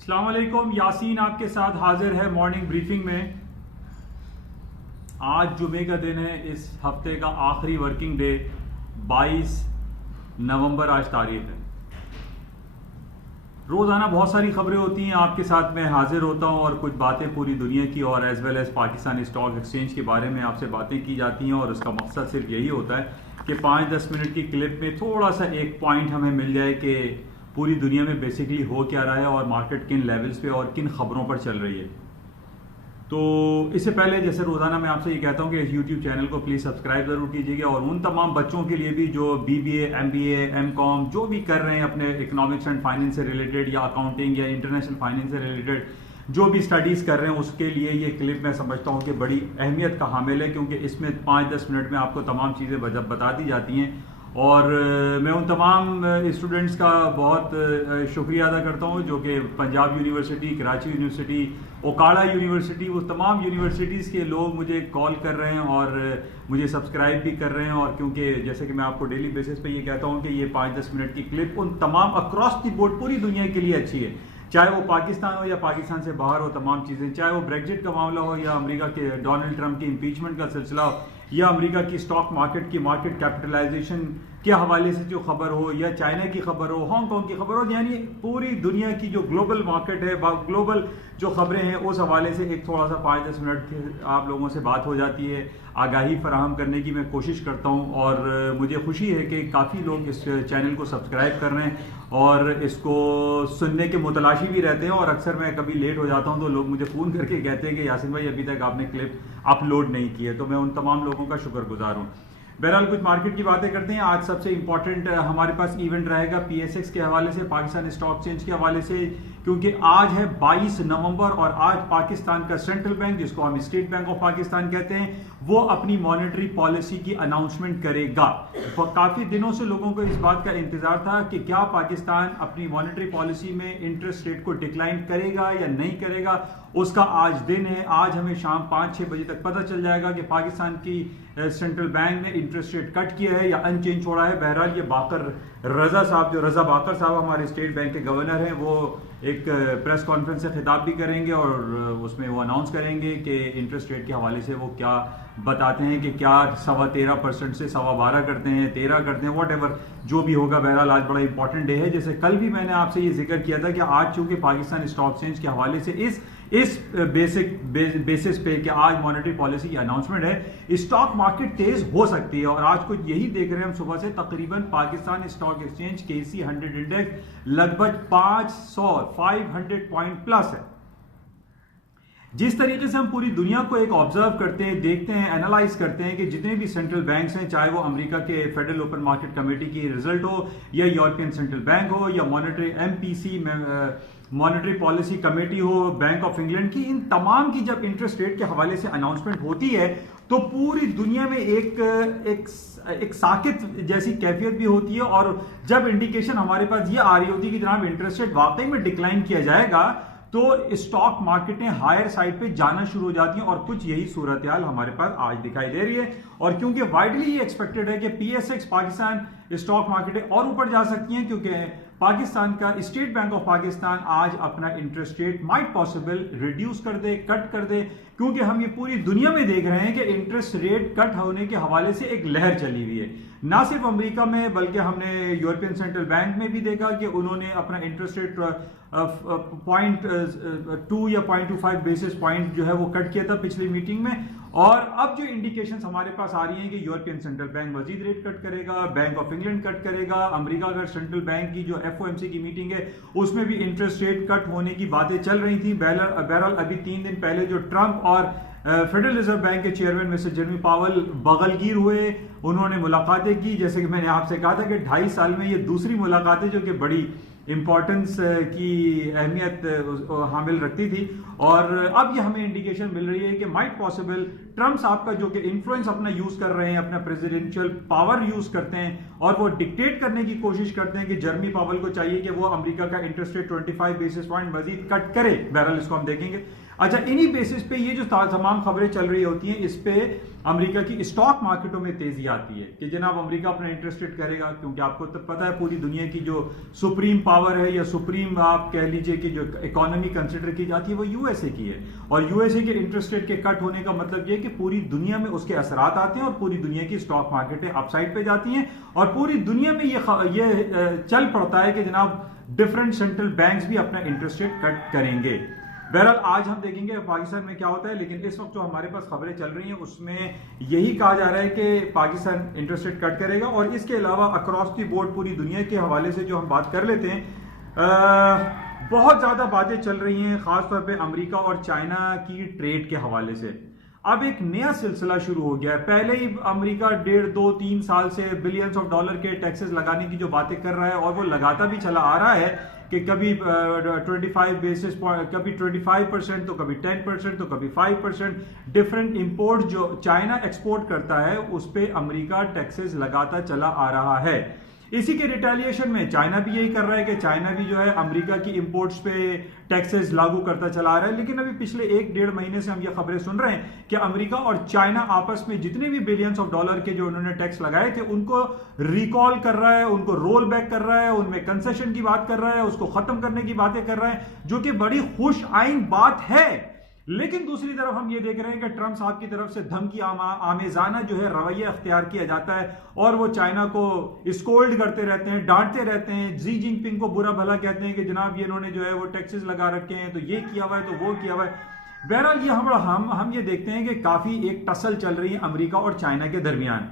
अस्सलाम वालेकुम, यासीन आपके साथ हाजिर है मॉर्निंग ब्रीफिंग में। आज जुमे का दिन है, इस हफ्ते का आखिरी वर्किंग डे 22 नवंबर आज तारीख है। रोज़ाना बहुत सारी खबरें होती हैं, आपके साथ मैं हाजिर होता हूं और कुछ बातें पूरी दुनिया की और as well as Pakistani stock exchange के बारे में आपसे बातें की जाती हैं। और उसका मकसद सिर्फ यही होता है कि 5-10 मिनट की क्लिप में थोड़ा सा एक पॉइंट हमें मिल जाए कि पूरी दुनिया में बेसिकली हो क्या रहा है और मार्केट किन लेवल्स पे और किन खबरों पर चल रही है। तो इससे पहले जैसे रोजाना मैं आपसे ये कहता हूँ कि इस YouTube चैनल को प्लीज सब्सक्राइब जरूर कीजिएगा और उन तमाम बच्चों के लिए भी जो BBA, MBA, MCOM जो भी कर रहे हैं अपने इकोनॉमिक्स एंड फाइनेंस से रिलेटेड या अकाउंटिंग या इंटरनेशनल फाइनेंस से रिलेटेड जो भी स्टडीज कर रहे हैं, उसके लिए ये क्लिप मैं समझता हूँ कि बड़ी अहमियत का हामिल है, क्योंकि इसमें 5-10 मिनट में आपको तमाम चीज़ें बता दी जाती हैं। और मैं उन तमाम स्टूडेंट्स का बहुत शुक्रिया अदा करता हूं जो कि Punjab university, Karachi university, Okara university, वो तमाम यूनिवर्सिटीज़ के लोग मुझे कॉल कर रहे हैं और मुझे सब्सक्राइब भी कर रहे हैं। और क्योंकि जैसे कि मैं आपको डेली बेसिस पे ये कहता हूं कि ये 5-10 मिनट की क्लिप उन तमाम अक्रॉस द बोर्ड पूरी दुनिया के लिए अच्छी है, चाहे वो पाकिस्तान हो या पाकिस्तान से बाहर हो, तमाम चीज़ें, चाहे वो ब्रेग्जिट का मामला हो या अमेरिका के डोनाल्ड ट्रंप की इम्पीचमेंट का सिलसिला हो या अमेरिका की स्टॉक मार्केट की मार्केट कैपिटलाइजेशन के हवाले से जो खबर हो या चाइना की खबर हो, हांगकांग की खबर हो, यानी पूरी दुनिया की जो ग्लोबल मार्केट है, ग्लोबल जो खबरें हैं, उस हवाले से एक थोड़ा सा 5-10 मिनट आप लोगों से बात हो जाती है। आगाही फराहम करने की मैं कोशिश करता हूं और मुझे खुशी है कि काफ़ी लोग इस चैनल को सब्सक्राइब कर रहे हैं और इसको सुनने के मुतलाशी भी रहते हैं। और अक्सर मैं कभी लेट हो जाता हूं तो लोग मुझे फ़ोन करके कहते हैं कि यासिन भाई अभी तक आपने क्लिप अपलोड नहीं की है, तो मैं उन तमाम लोगों का शुक्रगुजार हूँ। बहरहाल कुछ मार्केट की बातें करते हैं। आज सबसे इंपॉर्टेंट हमारे पास इवेंट रहेगा PSX के हवाले से, पाकिस्तान स्टॉक एक्सचेंज के हवाले से, क्योंकि आज है 22 नवंबर और आज पाकिस्तान का सेंट्रल बैंक, जिसको हम स्टेट बैंक ऑफ पाकिस्तान कहते हैं, वो अपनी मॉनेटरी पॉलिसी की अनाउंसमेंट करेगा। काफी दिनों से लोगों को इस बात का इंतजार था कि क्या पाकिस्तान अपनी मॉनेटरी पॉलिसी में इंटरेस्ट रेट को डिक्लाइन करेगा या नहीं करेगा। उसका आज दिन है, आज हमें शाम 5-6 बजे तक पता चल जाएगा कि पाकिस्तान की सेंट्रल बैंक ने इंटरेस्ट रेट कट किया है या अनचेंज छोड़ा है। बहरहाल ये बाकर रजा साहब, जो रजा बाकर साहब हमारे स्टेट बैंक के गवर्नर हैं, वो एक प्रेस कॉन्फ्रेंस से खिताब भी करेंगे और उसमें वो अनाउंस करेंगे कि इंटरेस्ट रेट के हवाले से वो क्या बताते हैं कि क्या 13.25% से 12.25 करते हैं, 13 करते हैं, वॉट एवर जो भी होगा। बहरहाल आज बड़ा इंपॉर्टेंट डे है। जैसे कल भी मैंने आपसे ये जिक्र किया था कि आज चूंकि पाकिस्तान स्टॉक एक्सचेंज के हवाले से इस बेसिस पे कि आज मॉनेटरी पॉलिसी की अनाउंसमेंट है, स्टॉक मार्केट तेज हो सकती है। और आज कुछ यही देख रहे हैं हम सुबह से, तकरीबन Pakistan stock exchange KC 100 index लगभग 500 पॉइंट प्लस है। जिस तरीके से हम पूरी दुनिया को एक ऑब्जर्व करते हैं, देखते हैं, एनालाइज करते हैं कि जितने भी सेंट्रल बैंक्स हैं, चाहे वो अमेरिका के फेडरल ओपन मार्केट कमेटी की रिजल्ट हो या यूरोपियन सेंट्रल बैंक हो या monetary MPC monetary policy committee हो, बैंक ऑफ इंग्लैंड की, इन तमाम की जब इंटरेस्ट रेट के हवाले से अनाउंसमेंट होती है तो पूरी दुनिया में एक साकित जैसी कैफियत भी होती है। और जब इंडिकेशन हमारे पास ये आ रही होती है कि जनाब इंटरेस्ट रेट वाकई में डिक्लाइन किया जाएगा, तो स्टॉक मार्केटें हायर साइड पे जाना शुरू हो जाती हैं। और कुछ यही सूरत हाल हमारे पास आज दिखाई दे रही है। और क्योंकि वाइडली ये एक्सपेक्टेड है कि PSX पाकिस्तान स्टॉक मार्केटें और ऊपर जा सकती हैं, क्योंकि पाकिस्तान का स्टेट बैंक ऑफ पाकिस्तान आज अपना interest rate might possible reduce कर दे, कट कर दे, क्योंकि हम ये पूरी दुनिया में देख रहे हैं कि इंटरेस्ट रेट कट होने के हवाले से एक लहर चली हुई है। ना सिर्फ अमेरिका में बल्कि हमने यूरोपियन सेंट्रल बैंक में भी देखा कि उन्होंने अपना इंटरेस्ट रेट 0.2 या 0.25 बेसिस पॉइंट जो है वो कट किया था पिछली मीटिंग में। और अब जो इंडिकेशंस हमारे पास आ रही हैं कि यूरोपियन सेंट्रल बैंक मजीद रेट कट करेगा, बैंक ऑफ इंग्लैंड कट करेगा, अमेरिका का सेंट्रल बैंक की जो FOMC की मीटिंग है उसमें भी इंटरेस्ट रेट कट होने की बातें चल रही थी। बहरहाल अभी 3 दिन पहले जो ट्रंप और फेडरल रिजर्व बैंक के चेयरमैन मिस्टर जेरेमी पावल बगलगीर हुए, उन्होंने मुलाकातें की। जैसे कि मैंने आपसे कहा था कि 2.5 साल में ये दूसरी मुलाकातें जो कि बड़ी इंपॉर्टेंस की अहमियत हामिल रखती थी। और अब ये हमें इंडिकेशन मिल रही है कि माइट पॉसिबल ट्रंप साहब का जो कि इन्फ्लुएंस अपना यूज कर रहे हैं, अपना प्रेसिडेंशियल पावर यूज करते हैं और वो डिक्टेट करने की कोशिश करते हैं कि जेरेमी पावल को चाहिए कि वो अमेरिका का इंटरेस्ट रेट 25 बेसिस पॉइंट मजीद कट करे। बहरहाल इसको हम देखेंगे। अच्छा, इन्हीं बेसिस पे ये जो तमाम खबरें चल रही होती हैं, इस पे अमेरिका की स्टॉक मार्केटों में तेजी आती है कि जनाब अमेरिका अपना इंटरेस्ट रेट करेगा, क्योंकि आपको तो पता है पूरी दुनिया की जो सुप्रीम पावर है या सुप्रीम आप कह लीजिए कि जो इकोनॉमी कंसिडर की जाती है वो यूएसए की है, और यूएसए के इंटरेस्ट रेट के कट होने का मतलब ये कि पूरी दुनिया में उसके असरात आते हैं और पूरी दुनिया की स्टॉक मार्केटें अपसाइड पे जाती हैं, और पूरी दुनिया में ये चल पड़ता है कि जनाब डिफरेंट सेंट्रल बैंक्स भी अपना इंटरेस्ट रेट कट करेंगे। बहरहाल आज हम देखेंगे पाकिस्तान में क्या होता है, लेकिन इस वक्त जो हमारे पास खबरें चल रही हैं उसमें यही कहा जा रहा है कि पाकिस्तान इंटरेस्ट रेट कट करेगा, और इसके अलावा अक्रॉस द बोर्ड पूरी दुनिया के हवाले से जो हम बात कर लेते हैं, बहुत ज्यादा बातें चल रही हैं खासतौर पे अमेरिका और चाइना की ट्रेड के हवाले से। अब एक नया सिलसिला शुरू हो गया है। पहले ही अमेरिका 1.5-2-3 साल से बिलियंस ऑफ डॉलर के टैक्सेस लगाने की जो बातें कर रहा है, और वो लगाता भी चला आ रहा है कि कभी 25 बेसिस पॉइंट, कभी 25%, तो कभी 10%, तो कभी 5%। डिफरेंट इंपोर्ट जो चाइना एक्सपोर्ट करता है उस पर अमेरिका टैक्सेस लगाता चला आ रहा है। इसी के रिटेलिएशन में चाइना भी यही कर रहा है कि चाइना भी जो है अमेरिका की इंपोर्ट्स पे टैक्सेस लागू करता चला आ रहा है। लेकिन अभी पिछले 1-1.5 महीने से हम ये खबरें सुन रहे हैं कि अमेरिका और चाइना आपस में जितने भी बिलियंस ऑफ डॉलर के जो उन्होंने टैक्स लगाए थे उनको रिकॉल कर रहा है, उनको रोल बैक कर रहा है, उनमें कंसेशन की बात कर रहा है, उसको खत्म करने की बातें कर रहा है, जो कि बड़ी खुश आइन बात है। लेकिन दूसरी तरफ हम ये देख रहे हैं कि ट्रंप साहब की तरफ से धमकी आमेजाना जो है रवैया अख्तियार किया जाता है, और वो चाइना को स्कोल्ड करते रहते हैं, डांटते रहते हैं, जी जिनपिंग को बुरा भला कहते हैं कि जनाब ये इन्होंने जो है वो टैक्सेस लगा रखे हैं, तो ये किया हुआ है, तो वो किया हुआ है। बहरहाल ये हम ये देखते हैं कि काफी एक टसल चल रही है अमेरिका और चाइना के दरमियान।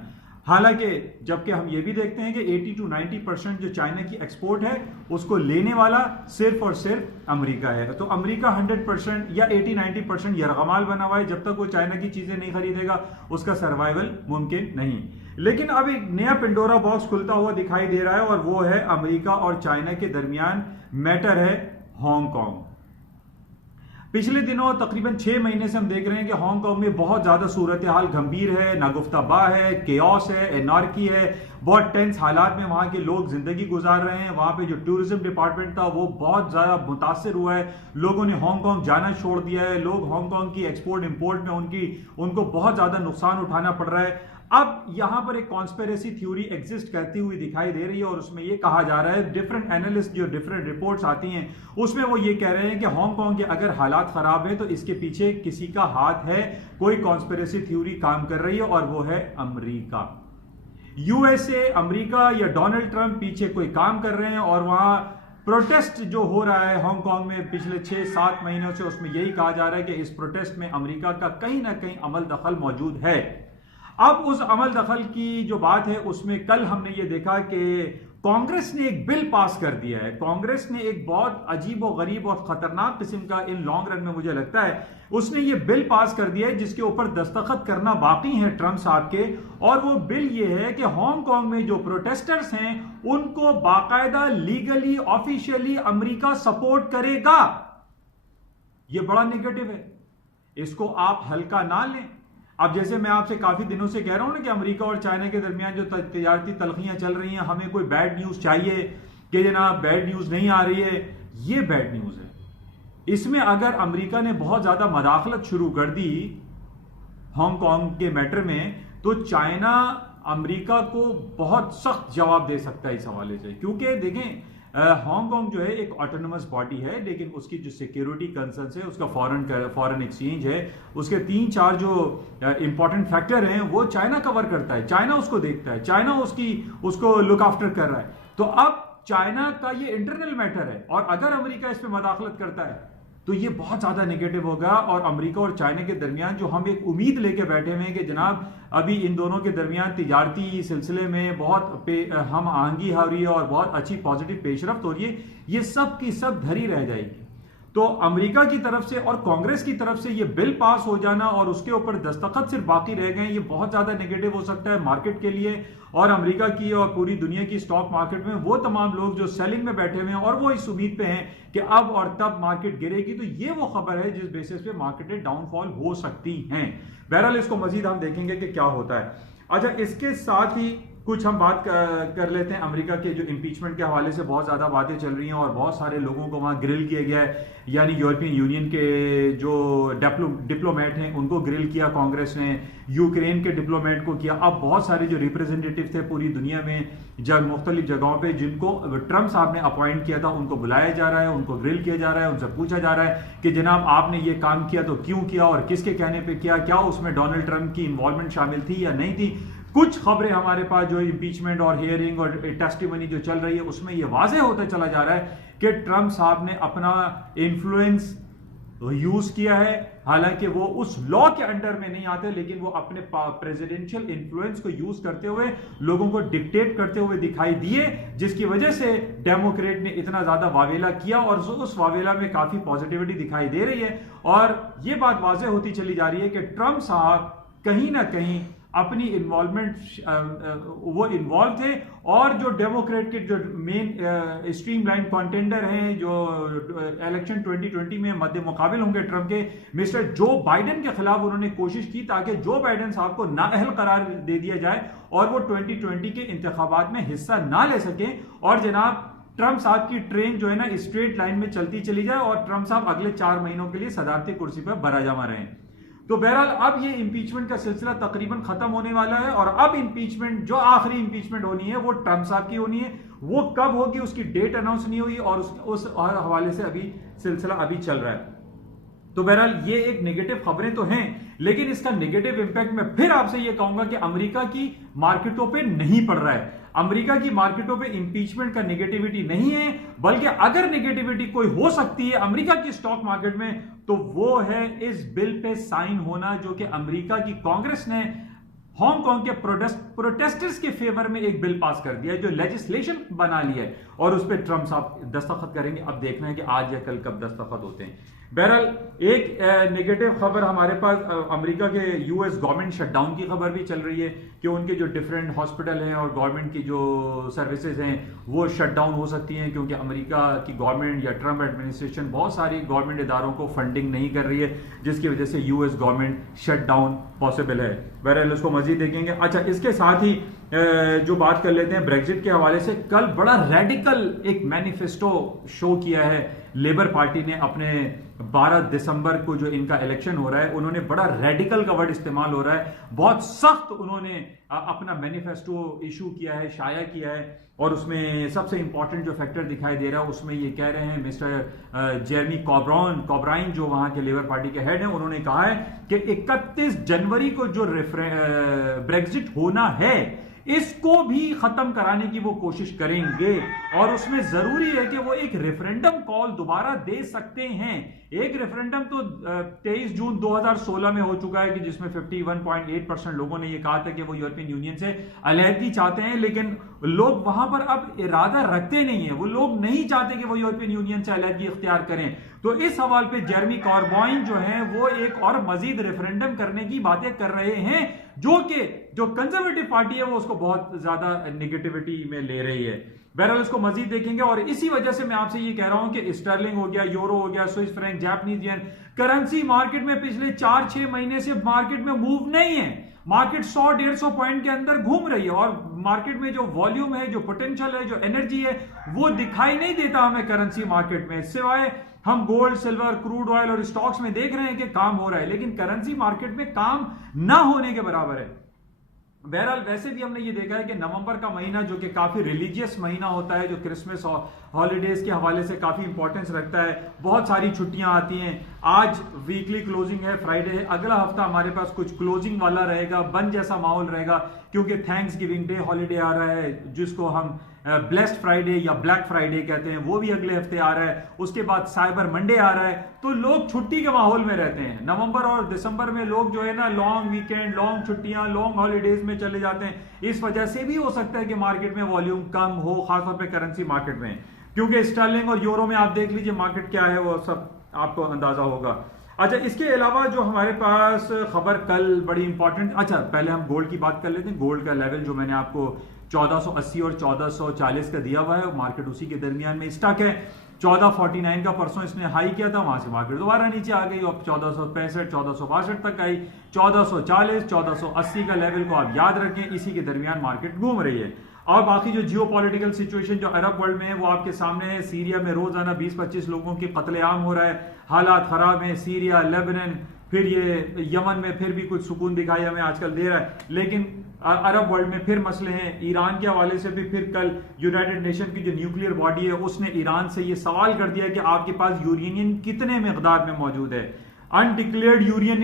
हालांकि जबकि हम ये भी देखते हैं कि 80-90% जो चाइना की एक्सपोर्ट है उसको लेने वाला सिर्फ और सिर्फ अमेरिका है। तो अमेरिका 100% या 80-90% यरगमाल बना हुआ है। जब तक वो चाइना की चीजें नहीं खरीदेगा उसका सर्वाइवल मुमकिन नहीं। लेकिन अब एक नया पेंडोरा बॉक्स खुलता हुआ दिखाई दे रहा है, और वो है अमेरिका और चाइना के दरमियान मैटर है हांगकांग। पिछले दिनों तकरीबन 6 महीने से हम देख रहे हैं कि हांगकांग में बहुत ज्यादा सूरत हाल गंभीर है, नागुफ्ताबा है, केओस है, एनार्की है, बहुत टेंस हालात में वहां के लोग जिंदगी गुजार रहे हैं। वहां पे जो टूरिज्म डिपार्टमेंट था वो बहुत ज्यादा मुतासिर हुआ है, लोगों ने हांगकांग जाना छोड़ दिया है, लोग हांगकांग की एक्सपोर्ट इंपोर्ट में उनको बहुत ज्यादा नुकसान उठाना पड़ रहा है। अब यहां पर एक कॉन्स्पिरेसी थ्योरी एग्जिस्ट करती हुई दिखाई दे रही है, और उसमें यह कहा जा रहा है, डिफरेंट एनालिस्ट जो डिफरेंट रिपोर्ट्स आती हैं उसमें वो ये कह रहे हैं कि हांगकांग के अगर हालात खराब है तो इसके पीछे किसी का हाथ है, कोई कॉन्स्पिरेसी थ्योरी काम कर रही है, और वो है अमेरिका। यूएसए, अमेरिका या डोनाल्ड ट्रंप पीछे कोई काम कर रहे हैं, और वहां प्रोटेस्ट जो हो रहा है हांगकांग में पिछले 6-7 महीनों से, उसमें यही कहा जा रहा है कि इस प्रोटेस्ट में अमेरिका का कहीं ना कहीं अमल दखल मौजूद है। अब उस अमल दखल की जो बात है उसमें कल हमने ये देखा कि कांग्रेस ने एक बिल पास कर दिया है। कांग्रेस ने एक बहुत अजीब और गरीब और खतरनाक किस्म का, इन लॉन्ग रन में मुझे लगता है, उसने ये बिल पास कर दिया है जिसके ऊपर दस्तखत करना बाकी है ट्रंप साहब के। और वो बिल ये है कि हांगकांग में जो प्रोटेस्टर्स हैं उनको बाकायदा लीगली ऑफिशियली अमेरिका सपोर्ट करेगा। ये बड़ा नेगेटिव है, इसको आप हल्का ना लें। अब जैसे मैं आपसे काफी दिनों से कह रहा हूं ना कि अमेरिका और चाइना के दरमियान जो तजारती तलखियां चल रही हैं, हमें कोई बैड न्यूज चाहिए कि जनाब बैड न्यूज नहीं आ रही है, ये बैड न्यूज है। इसमें अगर अमेरिका ने बहुत ज्यादा मदाखलत शुरू कर दी हांगकांग के मैटर में, तो चाइना अमेरिका को बहुत सख्त जवाब दे सकता है इस हवाले से। क्योंकि देखें, हांगकांग जो है एक ऑटोनमस बॉडी है, लेकिन उसकी जो सिक्योरिटी कंसर्न्स है, उसका फॉरेन एक्सचेंज है, उसके 3-4 जो इंपॉर्टेंट फैक्टर हैं वो चाइना कवर करता है, चाइना उसको देखता है, चाइना उसको लुक आफ्टर कर रहा है। तो अब चाइना का ये इंटरनल मैटर है, और अगर अमेरिका इस पर मदाखलत करता है तो ये बहुत ज्यादा नेगेटिव होगा। और अमेरिका और चाइना के दरमियान जो हम एक उम्मीद लेके बैठे हुए हैं कि जनाब अभी इन दोनों के दरमियान तिजारती सिलसिले में बहुत हम आहंगी हो रही है और बहुत अच्छी पॉजिटिव पेशरफ्त हो रही है, ये सब की सब धरी रह जाएगी। तो अमेरिका की तरफ से और कांग्रेस की तरफ से ये बिल पास हो जाना और उसके ऊपर दस्तखत सिर्फ बाकी रह गए, ये बहुत ज्यादा नेगेटिव हो सकता है मार्केट के लिए और अमेरिका की और पूरी दुनिया की स्टॉक मार्केट में वो तमाम लोग जो सेलिंग में बैठे हुए हैं और वो इस उम्मीद पे हैं कि अब और तब मार्केट गिरेगी। तो ये वो खबर है जिस बेसिस पे मार्केटें डाउनफॉल हो सकती हैं। बहरहाल इसको मजीद हम देखेंगे कि क्या होता है। अच्छा, इसके साथ ही कुछ हम बात कर लेते हैं अमेरिका के जो इम्पीचमेंट के हवाले से बहुत ज़्यादा बातें चल रही हैं और बहुत सारे लोगों को वहाँ ग्रिल किया गया है, यानी यूरोपियन यूनियन के जो डिप्लोमेट हैं उनको ग्रिल किया कांग्रेस ने, यूक्रेन के डिप्लोमेट को किया। अब बहुत सारे जो रिप्रेजेंटेटिव थे पूरी दुनिया में मुख्तलिफ जगहों पे जिनको ट्रंप साहब ने अपॉइंट किया था उनको बुलाया जा रहा है, उनको ग्रिल किया जा रहा है, उनसे पूछा जा रहा है कि जनाब आपने ये काम किया तो क्यों किया और किसके कहने पे किया, क्या उसमें डोनाल्ड ट्रंप की इन्वॉल्वमेंट शामिल थी या नहीं थी। कुछ खबरें हमारे पास जो इम्पीचमेंट और हियरिंग और टेस्टिमनी जो चल रही है उसमें ये वाज़ेह होता चला जा रहा है कि ट्रंप साहब ने अपना इन्फ्लुएंस यूज किया है। हालांकि वो उस लॉ के अंडर में नहीं आते, लेकिन वो अपने प्रेसिडेंशियल इन्फ्लुएंस को यूज करते हुए लोगों को डिक्टेट करते हुए दिखाई दिए, जिसकी वजह से डेमोक्रेट ने इतना ज्यादा वावेला किया और उस वावेला में काफी पॉजिटिविटी दिखाई दे रही है। और ये बात वाज़ेह होती चली जा रही है कि ट्रंप साहब कहीं ना कहीं अपनी इन्वॉल्वमेंट वो इन्वॉल्व थे और जो डेमोक्रेट के जो मेन स्ट्रीमलाइन कंटेंडर हैं जो इलेक्शन 2020 में मद्दे मुकाबिल होंगे ट्रंप के, मिस्टर जो बाइडेन के खिलाफ उन्होंने कोशिश की ताकि जो बाइडेन साहब को नाअहल करार दे दिया जाए और वो 2020 के इंतखाबात में हिस्सा ना ले सके और जनाब ट्रंप साहब की ट्रेन जो है ना स्ट्रेट लाइन में चलती चली जाए और ट्रंप साहब अगले 4 महीनों के लिए सदारती कुर्सी पर बराजमा रहे। तो बहरहाल अब ये इम्पीचमेंट का सिलसिला तकरीबन खत्म होने वाला है और अब इम्पीचमेंट जो आखिरी इम्पीचमेंट होनी है वो ट्रंप साहब की होनी है। वो कब होगी उसकी डेट अनाउंस नहीं हुई और उस हवाले से अभी सिलसिला अभी चल रहा है। तो बहरहाल ये एक नेगेटिव खबरें तो हैं, लेकिन इसका नेगेटिव इंपैक्ट मैं फिर आपसे ये कहूंगा कि अमेरिका की मार्केटों पे नहीं पड़ रहा है। अमेरिका की मार्केटों पे इंपीचमेंट का नेगेटिविटी नहीं है, बल्कि अगर नेगेटिविटी कोई हो सकती है अमेरिका की स्टॉक मार्केट में तो वो है इस बिल पे साइन होना जो कि अमेरिका की कांग्रेस ने हांगकांग के प्रोटेस्टर्स के फेवर में एक बिल पास कर दिया है, जो लेजिस्लेशन बना लिया है और उस पर ट्रंप साहब दस्तखत करेंगे। अब देखना है कि आज या कल कब दस्तखत होते हैं। बहरहाल एक नेगेटिव खबर हमारे पास अमेरिका के यूएस गवर्नमेंट शटडाउन की खबर भी चल रही है कि उनके जो डिफरेंट हॉस्पिटल हैं और गवर्नमेंट की जो सर्विसेज हैं वो शटडाउन हो सकती हैं, क्योंकि अमेरिका की गवर्नमेंट या ट्रंप एडमिनिस्ट्रेशन बहुत सारी गवर्नमेंट इदारों को फंडिंग नहीं कर रही है, जिसकी वजह से यूएस गवर्नमेंट शटडाउन पॉसिबल है। बहरहाल उसको मजीद देखेंगे। अच्छा, इसके साथ ही जो बात कर लेते हैं ब्रेग्जिट के हवाले से, कल बड़ा रेडिकल एक मैनिफेस्टो शो किया है लेबर पार्टी ने। अपने 12 दिसंबर को जो इनका इलेक्शन हो रहा है उन्होंने बड़ा रेडिकल का वर्ड इस्तेमाल हो रहा है, बहुत सख्त उन्होंने अपना मैनिफेस्टो इशू किया है, शाया किया है और उसमें सबसे इंपॉर्टेंट जो फैक्टर दिखाई दे रहा है उसमें ये कह रहे हैं मिस्टर जेरमी कॉब्राइन जो वहां के लेबर पार्टी के हेड हैं, उन्होंने कहा है कि 31 जनवरी को जो ब्रेग्जिट होना है इसको भी खत्म कराने की वो कोशिश करेंगे और उसमें जरूरी है कि वो एक रेफरेंडम कॉल दोबारा दे सकते हैं। एक रेफरेंडम तो 23 जून 2016 में हो चुका है कि जिसमें 51.8% लोगों ने ये कहा था कि वो यूरोपियन यूनियन से अलहदगी चाहते हैं, लेकिन लोग वहां पर अब इरादा रखते नहीं है, वो लोग नहीं चाहते कि वो यूरोपियन यूनियन से अलहदगी इख्तियार करें। तो इस सवाल पे जेरमी कॉर्बाइन जो है वो एक और मजीद रेफरेंडम करने की बातें कर रहे हैं, जो कंजर्वेटिव पार्टी है वो उसको बहुत ज्यादा नेगेटिविटी में ले रही है। बहरहाल इसको मजीद देखेंगे और इसी वजह से मैं आपसे ये कह रहा हूं कि स्टर्लिंग हो गया, यूरो हो गया, Swiss franc, Japanese yen, currency market में पिछले 4-6 महीने से मार्केट में मूव नहीं है। मार्केट 100-150 पॉइंट के अंदर घूम रही है और मार्केट में जो वॉल्यूम है, जो पोटेंशियल है, जो एनर्जी है वो दिखाई नहीं देता हमें करेंसी मार्केट में, सिवाय हम गोल्ड, सिल्वर, क्रूड ऑयल और स्टॉक्स में देख रहे हैं कि काम हो रहा है, लेकिन करेंसी मार्केट में काम ना होने के बराबर है। बहरहाल वैसे भी हमने ये देखा है कि नवंबर का महीना जो कि काफी रिलीजियस महीना होता है, जो क्रिसमस हॉलीडेज के हवाले से काफी इंपॉर्टेंस रखता है, बहुत सारी छुट्टियां आती हैं। आज वीकली क्लोजिंग है, फ्राइडे है, अगला हफ्ता हमारे पास कुछ क्लोजिंग वाला रहेगा, बंद जैसा माहौल रहेगा, क्योंकि थैंक्स गिविंग डे हॉलीडे आ रहा है जिसको हम ब्लेस्ड फ्राइडे या ब्लैक फ्राइडे कहते हैं, वो भी अगले हफ्ते आ रहा है। उसके बाद साइबर मंडे आ रहा है, तो लोग छुट्टी के माहौल में रहते हैं। नवंबर और दिसंबर में लोग जो है ना लॉन्ग वीकेंड, लॉन्ग छुट्टियां, लॉन्ग हॉलीडेज में चले जाते हैं। इस वजह से भी हो सकता है कि मार्केट में वॉल्यूम कम हो, खासतौर पर करेंसी मार्केट में, क्योंकि स्टर्लिंग और यूरो में आप देख लीजिए मार्केट क्या है, वो सब आपको अंदाजा होगा। अच्छा, इसके अलावा जो हमारे पास खबर कल बड़ी इंपॉर्टेंट, अच्छा पहले हम गोल्ड की बात कर लेते हैं। गोल्ड का लेवल जो मैंने आपको 1480 और 1440 का दिया हुआ है, मार्केट उसी के दरमियान में स्टक है। 1449 का परसों इसने हाई किया था, वहां से मार्केट दोबारा नीचे आ गई, अब 1465 1462 तक आई, 1440 1480 का लेवल को आप याद रखें, इसी के दरमियान मार्केट घूम रही है। और बाकी जो जियो पॉलिटिकल सिचुएशन जो अरब वर्ल्ड में है वो आपके सामने है। सीरिया में रोजाना 20-25 लोगों की कत्लेआम हो रहा है, हालात खराब हैं। सीरिया, लेबनान, फिर ये यमन में फिर भी कुछ सुकून दिखाई हमें आजकल दे रहा है, लेकिन अरब वर्ल्ड में फिर मसले हैं। ईरान के हवाले से भी फिर कल यूनाइटेड नेशन की जो न्यूक्लियर बॉडी है उसने ईरान से ये सवाल कर दिया कि आपके पास यूरेनियम कितने मिकदार में मौजूद है, अनडिक्लेयर्ड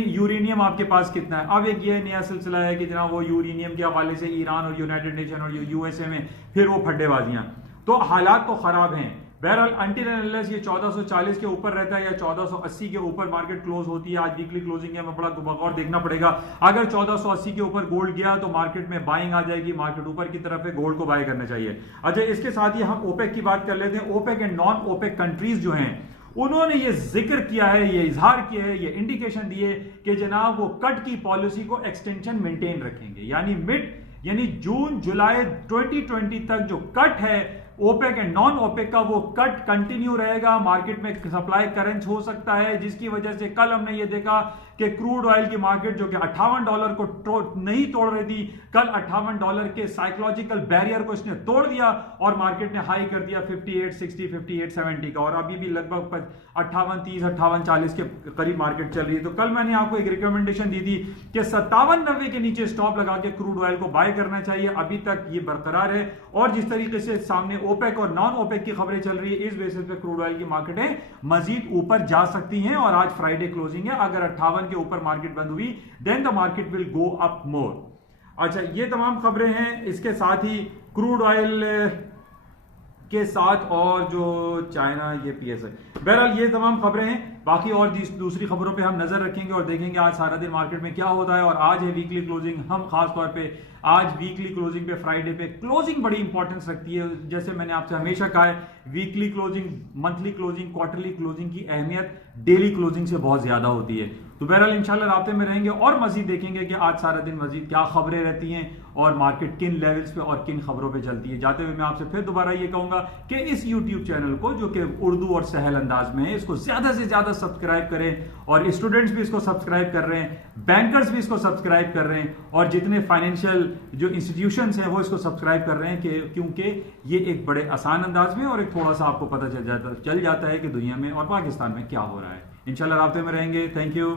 यूरेनियम आपके पास कितना है। अब एक ये नया सिलसिला है कि जनाब वो यूरेनियम के हवाले से ईरान और यूनाइटेड नेशन और यूएसए में फिर वो फड्डेबाजियां, तो हालात तो खराब हैं। बहरहाल अंटिल अनलेस ये 1440 के ऊपर रहता है या 1480 के ऊपर मार्केट क्लोज होती है, आज वीकली क्लोजिंग है, हमें बड़ा बगौर देखना पड़ेगा। अगर 1480 के ऊपर गोल्ड गया तो मार्केट में बाइंग आ जाएगी, मार्केट ऊपर की तरफ है, गोल्ड को बाय करना चाहिए। अच्छा, इसके साथ ही हम ओपेक की बात कर लेते हैं। OPEC and non OPEC countries जो हैं उन्होंने ये जिक्र किया है, ये इजहार किया है, ये इंडिकेशन दिए कि जनाब वो कट की पॉलिसी को एक्सटेंशन मेंटेन रखेंगे, यानी जून जुलाई 2020 तक जो कट है ओपेक एंड नॉन ओपेक का वो कट कंटिन्यू रहेगा। मार्केट में सप्लाई करंट हो सकता है, जिसकी वजह से कल हमने ये देखा कि क्रूड ऑयल की मार्केट जो कि $58 को नहीं तोड़ रही थी, कल $58 के साइकोलॉजिकल बैरियर को इसने तोड़ दिया और मार्केट ने हाई कर दिया 58.60 58.70 का, और अभी भी लगभग 58.30 58.40 के करीब मार्केट चल रही है। तो कल मैंने आपको एक रिकमेंडेशन दी थी कि 57.90 के नीचे स्टॉप लगा के क्रूड ऑयल को बाय करना चाहिए, अभी तक ये बरकरार है। और जिस तरीके से सामने ओपेक और नॉन ओपेक की खबरें चल रही है, इस बेसिस पे क्रूड ऑयल की मार्केटें मजीद ऊपर जा सकती हैं, और आज फ्राइडे क्लोजिंग है, अगर 58 के ऊपर मार्केट बंद हुई then the market will go up more. अच्छा, ये तमाम खबरें हैं। इसके साथ ही क्रूड ऑयल के साथ और जो चाइना ये पीएसए, बहरहाल ये तमाम खबरें हैं। बाकी और दूसरी खबरों पे हम नजर रखेंगे और देखेंगे आज सारा दिन मार्केट में क्या होता है। और आज है वीकली क्लोजिंग, हम खास तौर पे आज वीकली क्लोजिंग पे, फ्राइडे पे क्लोजिंग बड़ी इंपॉर्टेंस रखती है। जैसे मैंने आपसे हमेशा कहा है, weekly closing, monthly closing, quarterly closing की अहमियत डेली क्लोजिंग से बहुत ज्यादा होती है। तो बहरहाल इंशाल्लाह राब्ते में रहेंगे और मजीद देखेंगे कि आज सारा दिन मजीद क्या खबरें रहती हैं और मार्केट किन लेवल्स पे और किन खबरों पे चलती है। जाते हुए मैं आपसे फिर दोबारा ये कहूंगा कि इस यूट्यूब चैनल को जो कि उर्दू और सहल अंदाज में है, इसको ज्यादा से ज्यादा सब्सक्राइब करें, और स्टूडेंट्स भी इसको सब्सक्राइब कर रहे हैं, बैंकर्स भी इसको सब्सक्राइब कर रहे हैं, और जितने फाइनेंशियल जो इंस्टीट्यूशंस हैं वो इसको सब्सक्राइब कर रहे हैं, क्योंकि ये एक बड़े आसान अंदाज में और एक थोड़ा सा आपको पता चल जाता है कि दुनिया में और पाकिस्तान में क्या हो रहा है। इंशाल्लाह राब्ते में रहेंगे। Thank you.